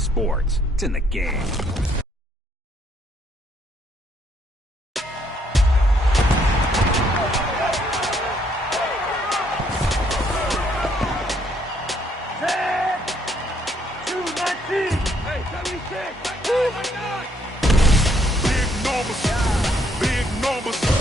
sports. It's in the game. Hey, 76! Big numbers, big numbers.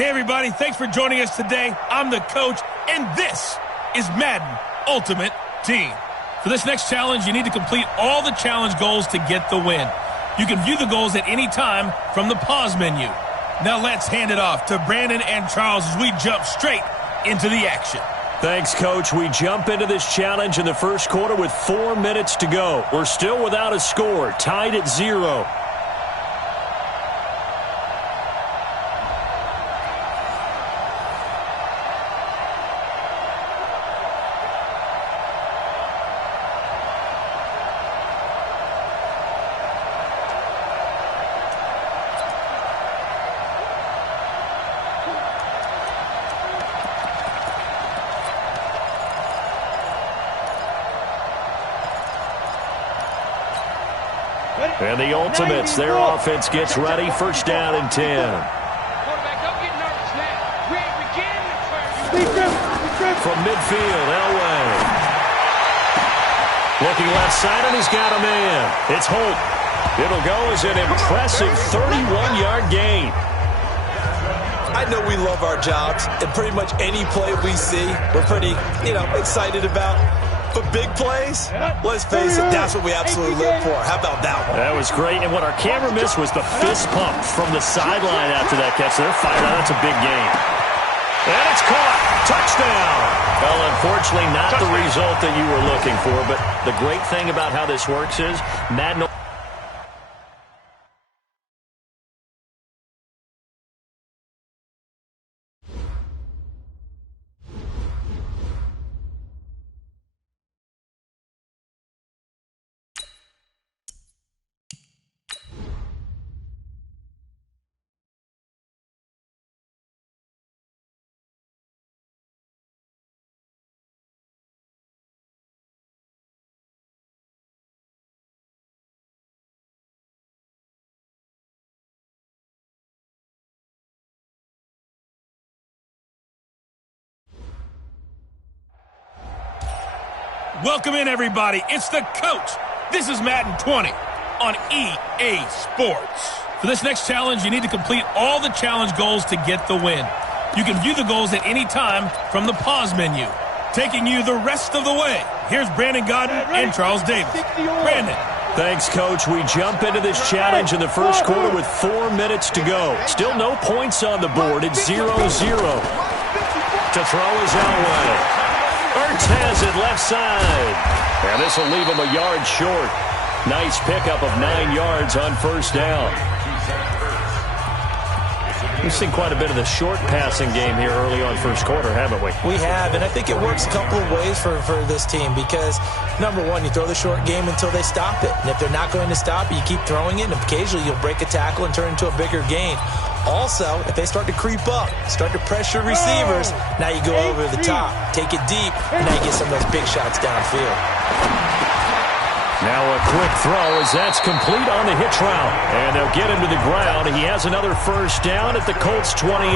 Hey, everybody, thanks for joining us today. I'm the coach, and this is Madden Ultimate Team. For this next challenge, you need to complete all the challenge goals to get the win. You can view the goals at any time from the pause menu. Now let's hand it off to Brandon and Charles as we jump straight into the action. Thanks, Coach. We jump into this challenge in the first quarter with 4 minutes to go. We're still without a score, tied at 0. And the Ultimates, their offense gets ready. First down and 10. Quarterback, don't get nervous now. We ain't beginning. From midfield, Elway. Looking left side, and he's got a man. It's Holt. It'll go as an impressive 31-yard gain. I know we love our jobs, and pretty much any play we see, we're pretty, excited about. But big plays, let's face it, that's what we absolutely live for. How about that one? That was great. And what our camera missed was the fist pump from the sideline after that catch. They're fired out. That's a big gain. And it's caught. Touchdown. Well, unfortunately, not the result that you were looking for. But the great thing about how this works is Madden. Welcome in, everybody. It's the coach. This is Madden 20 on EA Sports. For this next challenge, you need to complete all the challenge goals to get the win. You can view the goals at any time from the pause menu. Taking you the rest of the way, here's Brandon Godden and Charles Davis. Brandon. Thanks, Coach. We jump into this challenge in the first quarter with 4 minutes to go. Still no points on the board. It's 0-0. To throw is Elway. Ertz has it left side. And this will leave him a yard short. Nice pickup of 9 yards on first down. We've seen quite a bit of the short passing game here early on first quarter, haven't we? We have, and I think it works a couple of ways for this team because, number one, you throw the short game until they stop it. And if they're not going to stop it, you keep throwing it, and occasionally you'll break a tackle and turn it into a bigger gain. Also, if they start to creep up, start to pressure receivers, now you go over the top, take it deep, and now you get some of those big shots downfield. Now a quick throw as that's complete on the hitch route. And they'll get him to the ground. He has another first down at the Colts 28.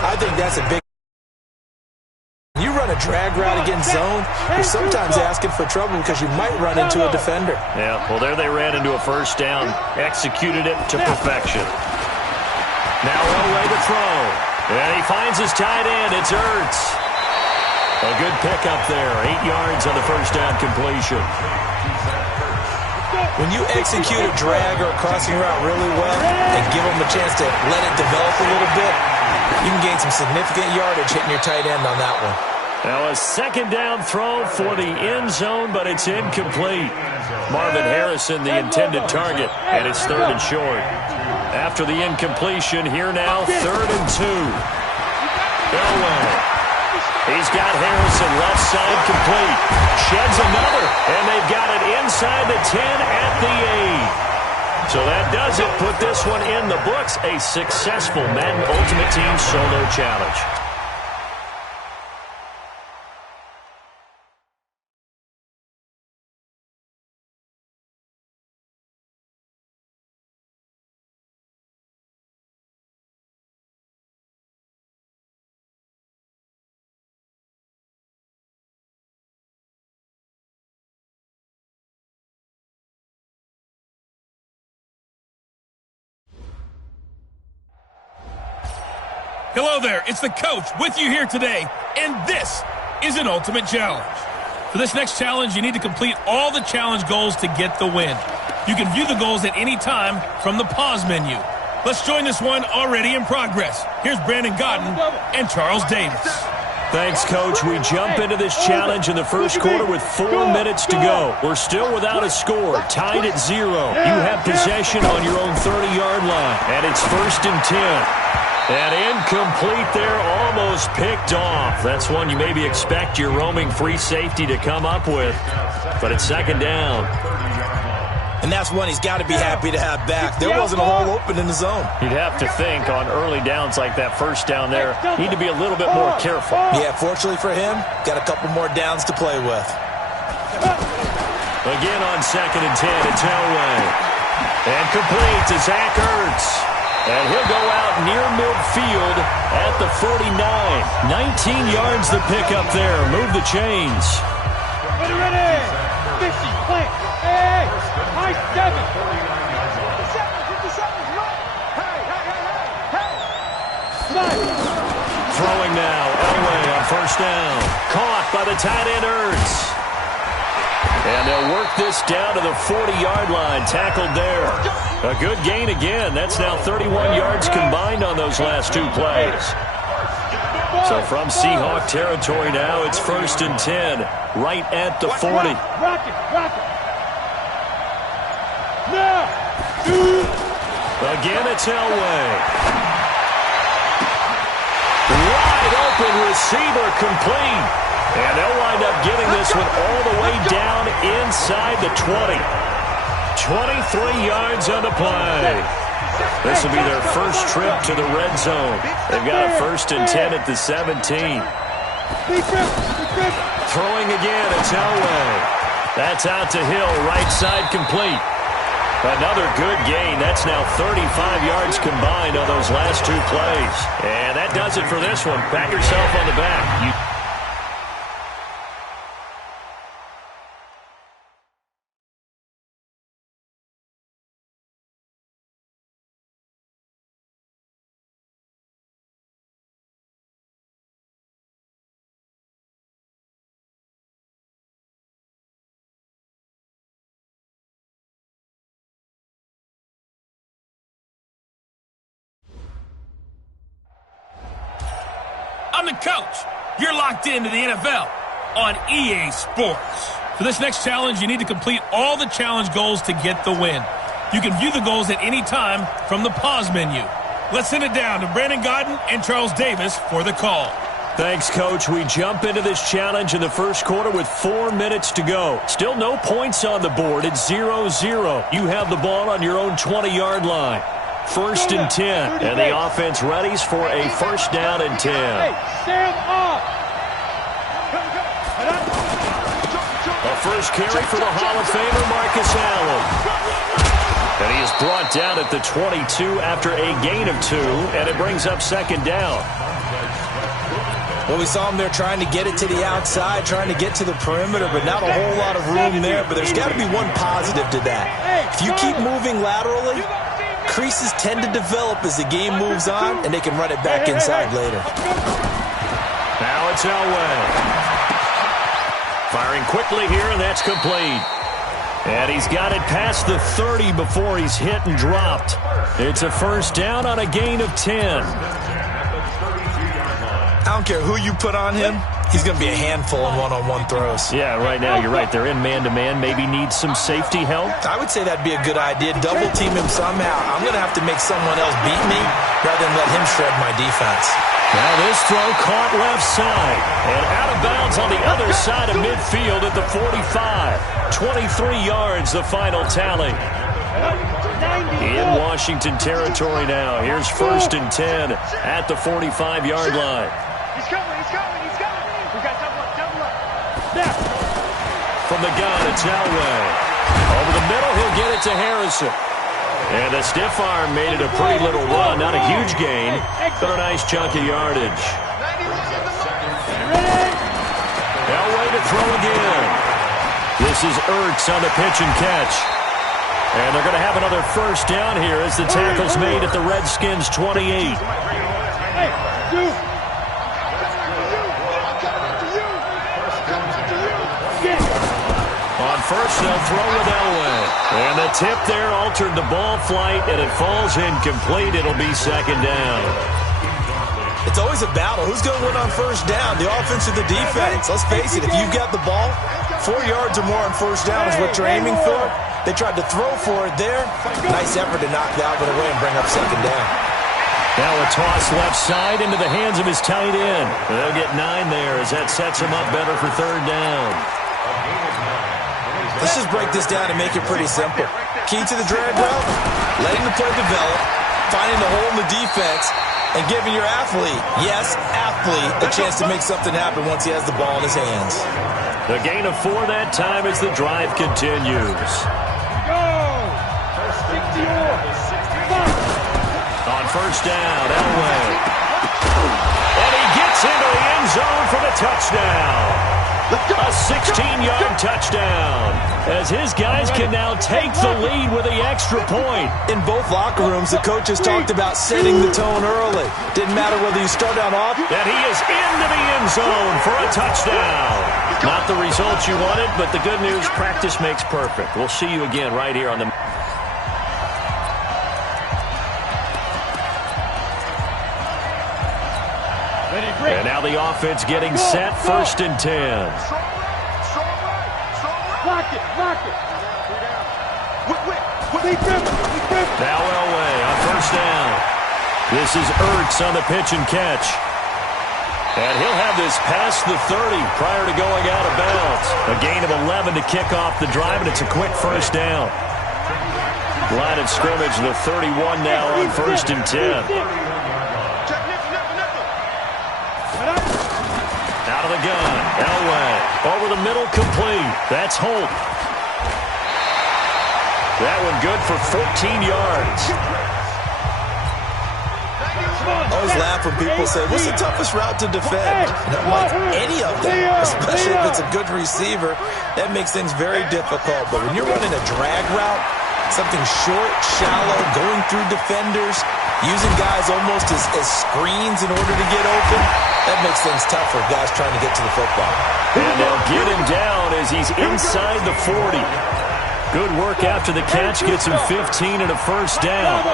I think that's a big... You run a drag route against zone, you're sometimes asking for trouble because you might run into a defender. Yeah, well, there they ran into a first down. Executed it to perfection. Now Elway to throw. And he finds his tight end. It's Ertz. A good pickup there. 8 yards on the first down completion. When you execute a drag or a crossing route really well and give them a chance to let it develop a little bit, you can gain some significant yardage hitting your tight end on that one. Now a second down throw for the end zone, but it's incomplete. Marvin Harrison, the intended target, and it's third and short. After the incompletion, here now, 3rd and 2. Elway. He's got Harrison left side complete. Sheds another, and they've got it inside the 10 at the 8. So that does it. Put this one in the books. A successful Madden Ultimate Team solo challenge. Hello there, it's the coach with you here today, and this is an ultimate challenge. For this next challenge, you need to complete all the challenge goals to get the win. You can view the goals at any time from the pause menu. Let's join this one already in progress. Here's Brandon Godden and Charles Davis. Thanks, Coach. We jump into this challenge in the first quarter with 4 minutes to go. We're still without a score, tied at 0. You have possession on your own 30-yard line, and it's 1st and 10. And incomplete there, almost picked off. That's one you maybe expect your roaming free safety to come up with, but it's 2nd down. And that's one he's got to be happy to have back. There wasn't a hole open in the zone. You'd have to think on early downs like that 1st down there, need to be a little bit more careful. Yeah, fortunately for him, got a couple more downs to play with. Again on 2nd and 10, it's Elway. And complete to Zach Ertz. And he'll go out near midfield at the 49. 19 yards the pickup there. Move the chains. Ready. 50, plant. Hey, high 7. 57. Throwing now. Elway on 1st down. Caught by the tight end Ertz. And they'll work this down to the 40-yard line. Tackled there. A good gain again. That's now 31 yards combined on those last 2 plays. So from Seahawk territory now, it's 1st and 10, right at the 40. Rock it. Now. Again, it's Elway. Wide open receiver complete. And they'll wind up getting this one all the way down inside the 20. 23 yards on the play. This will be their first trip to the red zone. They've got a 1st and 10 at the 17. Throwing again, it's Elway. That's out to Hill, right side complete. Another good gain. That's now 35 yards combined on those last 2 plays. And that does it for this one. Pat yourself on the back. I'm the coach. You're locked into the NFL on EA Sports. For this next challenge, you need to complete all the challenge goals to get the win. You can view the goals at any time from the pause menu. Let's send it down to Brandon Godden and Charles Davis for the call. Thanks, Coach. We jump into this challenge in the first quarter with 4 minutes to go. Still no points on the board. It's 0-0. You have the ball on your own 20-yard line. 1st and 10, and the offense readies for a 1st down and 10. A first carry for the Hall of Famer, Marcus Allen. And he is brought down at the 22 after a gain of 2, and it brings up 2nd down. Well, we saw him there trying to get it to the outside, trying to get to the perimeter, but not a whole lot of room there. But there's got to be one positive to that. If you keep moving laterally, creases tend to develop as the game moves on, and they can run it back inside later. Now it's Elway. Firing quickly here, and that's complete. And he's got it past the 30 before he's hit and dropped. It's a 1st down on a gain of 10. I don't care who you put on him. He's going to be a handful in one-on-one throws. Yeah, right now you're right. They're in man-to-man. Maybe needs some safety help. I would say that'd be a good idea. Double team him somehow. I'm going to have to make someone else beat me rather than let him shred my defense. Now this throw caught left side. And out of bounds on the other side of midfield at the 45. 23 yards, the final tally. In Washington territory now. Here's 1st and 10 at the 45-yard line. He's coming. We got double up. From the gun, it's Elway. Over the middle, he'll get it to Harrison. And the stiff arm made it a pretty little run. Not a huge gain, but a nice chunk of yardage. Elway to throw again. This is Ertz on the pitch and catch. And they're going to have another 1st down here as the tackle's made at the Redskins' 28. On first, they'll throw with Elway. And the tip there altered the ball flight, and it falls incomplete. It'll be second down. It's always a battle. Who's going to win on first down, the offense or the defense? Let's face it, if you've got the ball, 4 yards or more on first down is what you're aiming for. They tried to throw for it there. Nice effort to knock that one away and bring up second down. Now a toss left side into the hands of his tight end. They'll get 9 there as that sets him up better for third down. Let's just break this down and make it pretty simple. Key to the drag route, letting the play develop, finding the hole in the defense, and giving your athlete, yes, athlete, a chance to make something happen once he has the ball in his hands. The gain of 4 that time as the drive continues. On first down, Elway. And he gets into the end zone for the touchdown. A 16-yard touchdown as his guys can now take the lead with the extra point. In both locker rooms, the coaches talked about setting the tone early. Didn't matter whether you start out off. And he is into the end zone for a touchdown. Not the results you wanted, but the good news, practice makes perfect. We'll see you again right here on the... And now the offense getting set, first and 10. Now Elway on first down. This is Ertz on the pitch and catch. And he'll have this past the 30 prior to going out of bounds. A gain of 11 to kick off the drive, and it's a quick first down. Line of scrimmage, the 31 now on first and 10. Out of the gun, Elway, over the middle, complete. That's Holt. That one good for 14 yards. I always laugh when people say, what's the toughest route to defend? And I'm like, any of them, especially if it's a good receiver. That makes things very difficult. But when you're running a drag route, something short, shallow, going through defenders, using guys almost as screens in order to get open, that makes things tough for guys trying to get to the football. And they'll get him down as he's inside the 40. Good work after the catch, gets him 15 and a first down.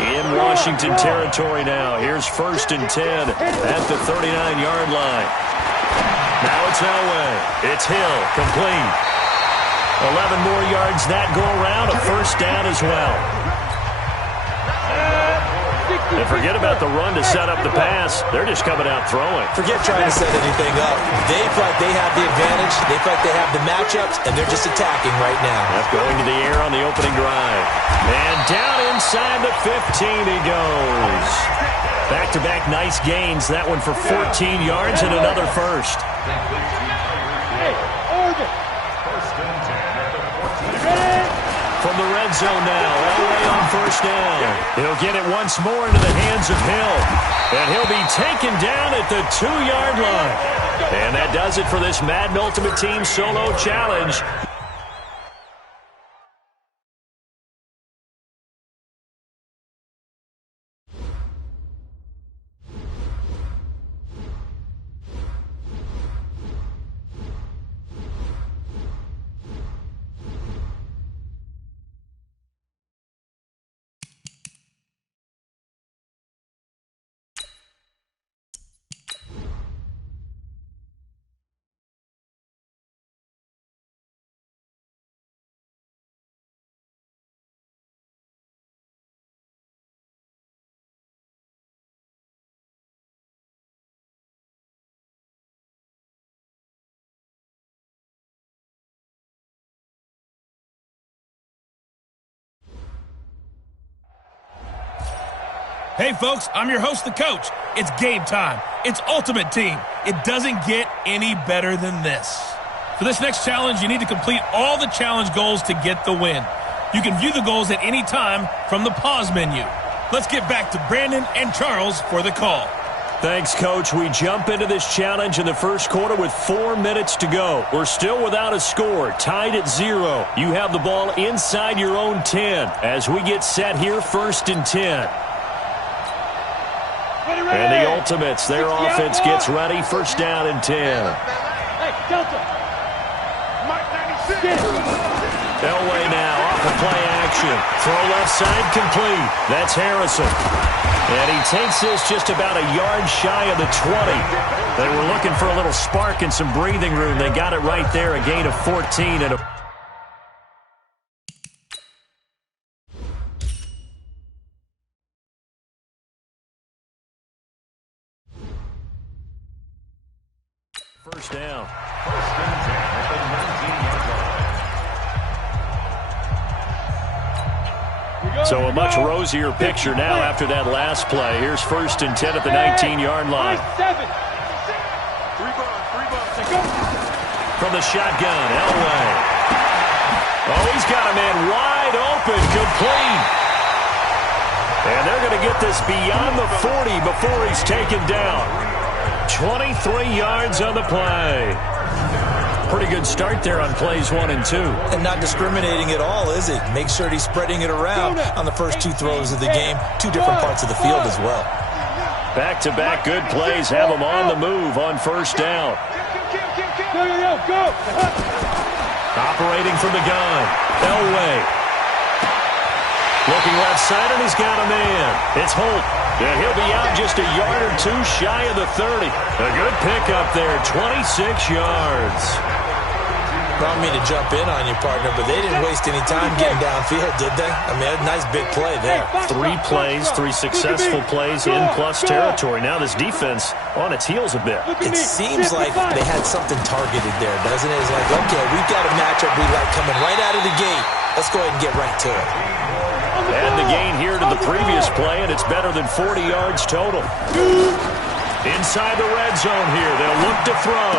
In Washington territory now. Here's first and 10 at the 39-yard line. Now it's Elway. It's Hill, complete. 11 more yards that go around, a first down as well. And forget about the run to set up the pass. They're just coming out throwing. Forget trying to set anything up. They feel like they have the advantage. They feel like they have the matchups, and they're just attacking right now. That's going to the air on the opening drive. And down inside the 15 he goes. Back-to-back nice gains. That one for 14 yards and another first. From the red zone now, Elway on first down. He'll get it once more into the hands of Hill. And he'll be taken down at the 2-yard line. And that does it for this Madden Ultimate Team Solo Challenge. Hey, folks, I'm your host, the coach. It's game time. It's Ultimate Team. It doesn't get any better than this. For this next challenge, you need to complete all the challenge goals to get the win. You can view the goals at any time from the pause menu. Let's get back to Brandon and Charles for the call. Thanks, Coach. We jump into this challenge in the first quarter with 4 minutes to go. We're still without a score, tied at 0. You have the ball inside your own 10 as we get set here, first and 10. And the Ultimates, their offense gets ready. First down and 10. Hey, Delta. Mike 96. Elway now off of play action. Throw left side complete. That's Harrison. And he takes this just about a yard shy of the 20. They were looking for a little spark and some breathing room. They got it right there, a gain of 14 and a... First down. So a much rosier picture now after that last play. Here's first and 10 at the 19-yard line. From the shotgun, Elway. Oh, he's got a man wide open, complete. And they're going to get this beyond the 40 before he's taken down. 23 yards on the play. Pretty good start there on plays 1 and 2. And not discriminating at all, is it? Make sure he's spreading it around on the first 2 throws of the game. 2 different parts of the field as well. Back-to-back good plays have him on the move on first down. Operating from the gun. Elway. Looking left side, and he's got a man. It's Holt. And he'll be out just a yard or 2 shy of the 30. A good pickup there, 26 yards. I don't mean to jump in on you, partner, but they didn't waste any time getting downfield, did they? I mean, a nice big play there. 3 plays, 3 successful plays in plus territory. Now this defense on its heels a bit. It seems like they had something targeted there, doesn't it? It's like, okay, we've got a matchup we like coming right out of the gate. Let's go ahead and get right to it. Add the gain here to the previous play, and it's better than 40 yards total. Inside the red zone here, they'll look to throw.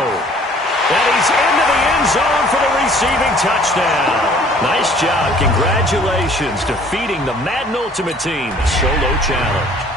And he's into the end zone for the receiving touchdown. Nice job. Congratulations, defeating the Madden Ultimate Team. Solo challenge.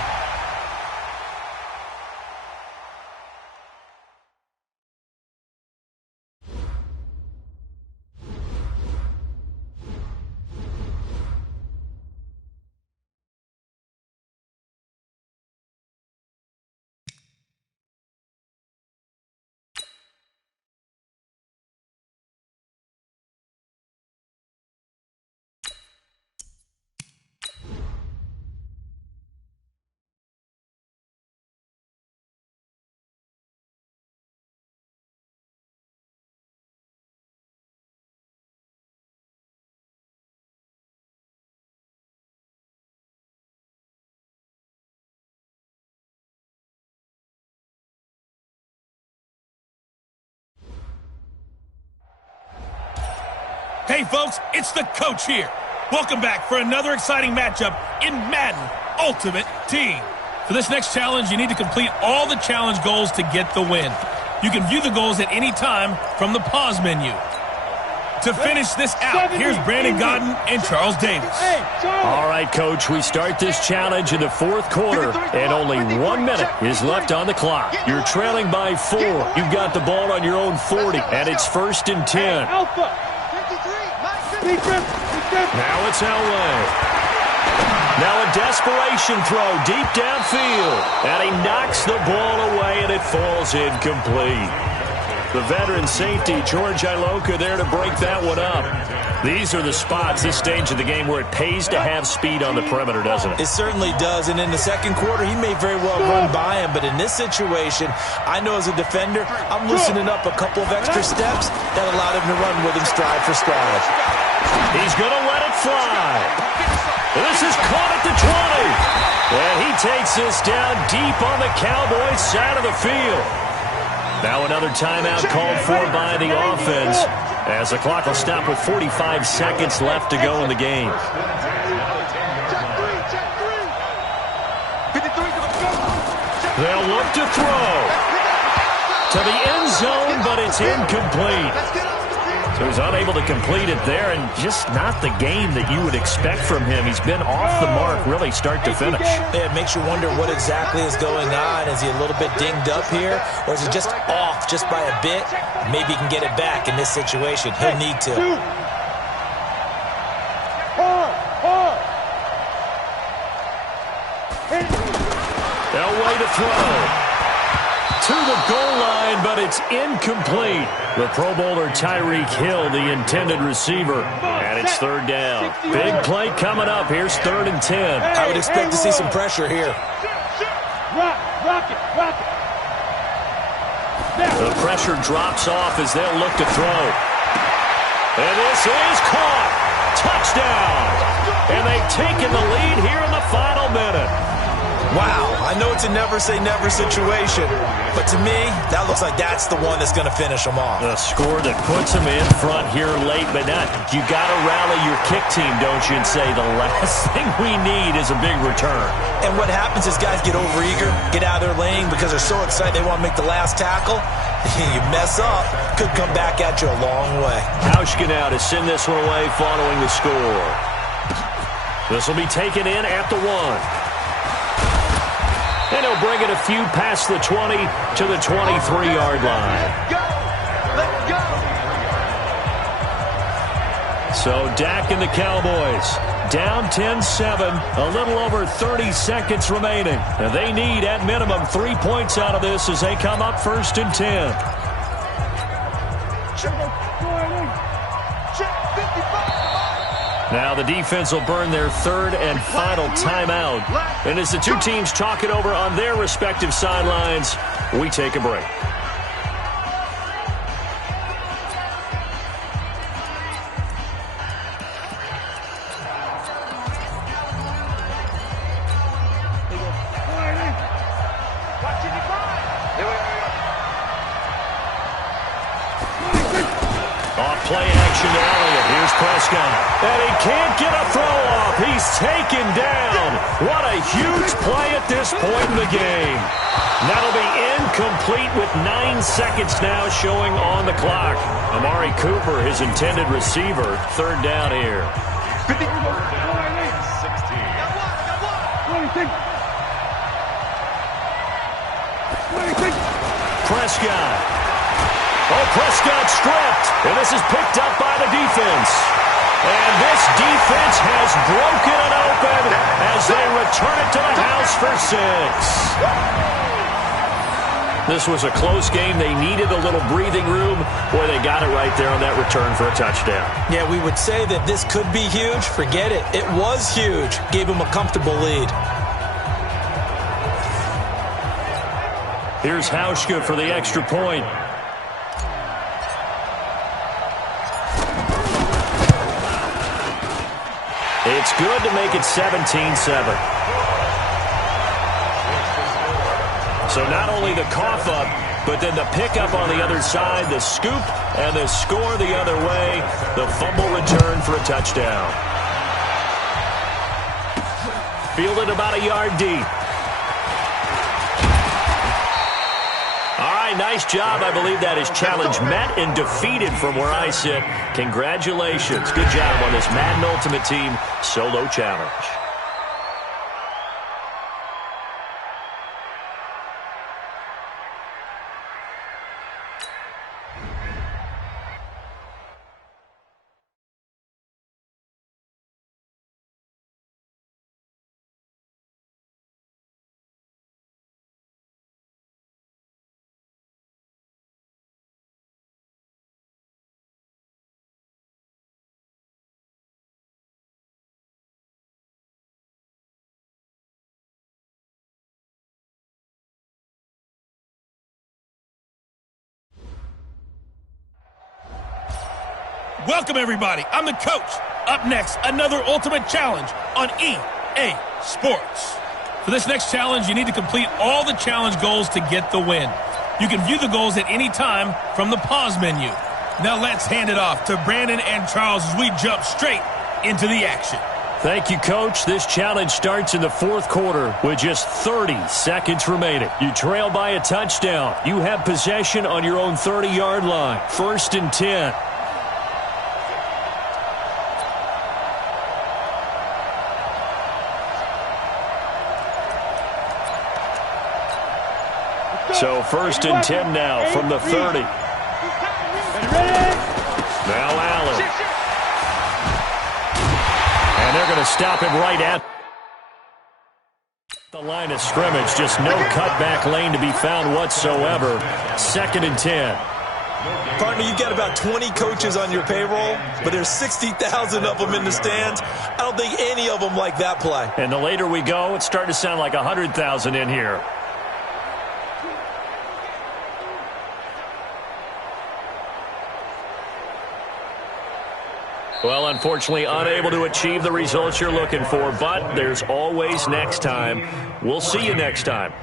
Hey, folks, it's the coach here. Welcome back for another exciting matchup in Madden Ultimate Team. For this next challenge, you need to complete all the challenge goals to get the win. You can view the goals at any time from the pause menu. To finish this out, here's Brandon Godden and Charles Davis. All right, Coach, we start this challenge in the 4th quarter, and only 1 minute is left on the clock. You're trailing by 4. You've got the ball on your own 40, and it's first and 10. Now it's Elway. Now a desperation throw deep downfield. And he knocks the ball away, and it falls incomplete. The veteran safety, George Iloka, there to break that one up. These are the spots, this stage of the game, where it pays to have speed on the perimeter, doesn't it? It certainly does, and in the 2nd quarter, he may very well run by him, but in this situation, I know as a defender, I'm loosening up a couple of extra steps that allowed him to run with him stride for stride. He's going to let it fly. This is caught at the 20. And he takes this down deep on the Cowboys' side of the field. Now another timeout called for by the offense, as the clock will stop with 45 seconds left to go in the game. They'll look to throw to the end zone, but it's incomplete. So he's unable to complete it there, and just not the game that you would expect from him. He's been off the mark, really, start to finish. Yeah, it makes you wonder what exactly is going on. Is he a little bit dinged up here, or is he just off just by a bit? Maybe he can get it back in this situation. He'll need to. Elway to throw. To the goal line, but it's incomplete. The Pro Bowler Tyreek Hill, the intended receiver. And it's third down. Big play coming up. Here's 3rd and 10. I would expect to see some pressure here. Rock it. The pressure drops off as they'll look to throw. And this is caught. Touchdown. And they've taken the lead here in the final minute. Wow, I know it's a never-say-never situation, but to me, that looks like that's the one that's going to finish them off. A score that puts them in front here late, but not. You got to rally your kick team, don't you, and say the last thing we need is a big return. And what happens is guys get overeager, get out of their lane because they're so excited they want to make the last tackle. You mess up, could come back at you a long way. Hauschka now to send this one away following the score. This will be taken in at the 1. And he'll bring it a few past the 20 to the 23-yard line. Let's go. So Dak and the Cowboys down 10-7, a little over 30 seconds remaining. And they need, at minimum, 3 points out of this as they come up 1st and 10. Now the defense will burn their 3rd and final timeout. And as the two teams talk it over on their respective sidelines, we take a break. Play action to Elliott. Here's Prescott. And he can't get a throw off. He's taken down. What a huge play at this point in the game. That'll be incomplete with 9 seconds now showing on the clock. Amari Cooper, his intended receiver, 3rd down here. 16. Prescott. Oh, Prescott stripped, and this is picked up by the defense. And this defense has broken it open as they return it to the house for 6. This was a close game. They needed a little breathing room. Boy, they got it right there on that return for a touchdown. Yeah, we would say that this could be huge. Forget it. It was huge. Gave them a comfortable lead. Here's Hauschka for the extra point. It's good to make it 17-7. So not only the cough up, but then the pickup on the other side, the scoop, and the score the other way, the fumble return for a touchdown. Fielded about a yard deep. All right, nice job. I believe that is challenge met and defeated from where I sit. Congratulations. Good job on this Madden Ultimate Team solo challenge. Welcome, everybody. I'm the coach. Up next, another Ultimate Challenge on EA Sports. For this next challenge, you need to complete all the challenge goals to get the win. You can view the goals at any time from the pause menu. Now let's hand it off to Brandon and Charles as we jump straight into the action. Thank you, Coach. This challenge starts in the 4th quarter with just 30 seconds remaining. You trail by a touchdown. You have possession on your own 30-yard line. 1st and 10. So 1st and 10 now from the 30. Now Allen. And they're going to stop him right at The line of scrimmage, just no cutback lane to be found whatsoever. 2nd and 10. Partner, you've got about 20 coaches on your payroll, but there's 60,000 of them in the stands. I don't think any of them like that play. And the later we go, it's starting to sound like 100,000 in here. Well, unfortunately, unable to achieve the results you're looking for, but there's always next time. We'll see you next time.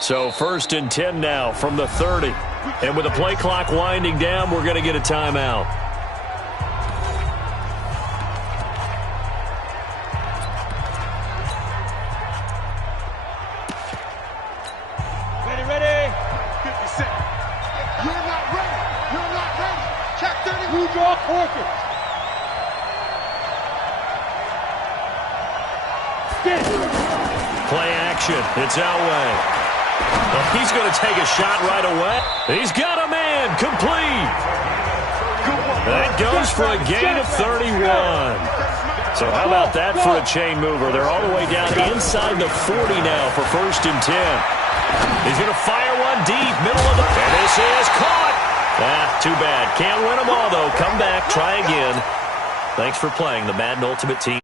So 1st and 10 now from the 30. And with the play clock winding down, we're going to get a timeout. Ready. 50 seconds. You're not ready. Check 30. You draw quarters. Play action. It's Elway. Well, he's going to take a shot right away. He's got a man. Complete. That goes for a gain of 31. So how about that for a chain mover? They're all the way down inside the 40 now for 1st and 10. He's going to fire one deep, middle of the... And this is caught. Too bad. Can't win them all, though. Come back, try again. Thanks for playing the Madden Ultimate Team.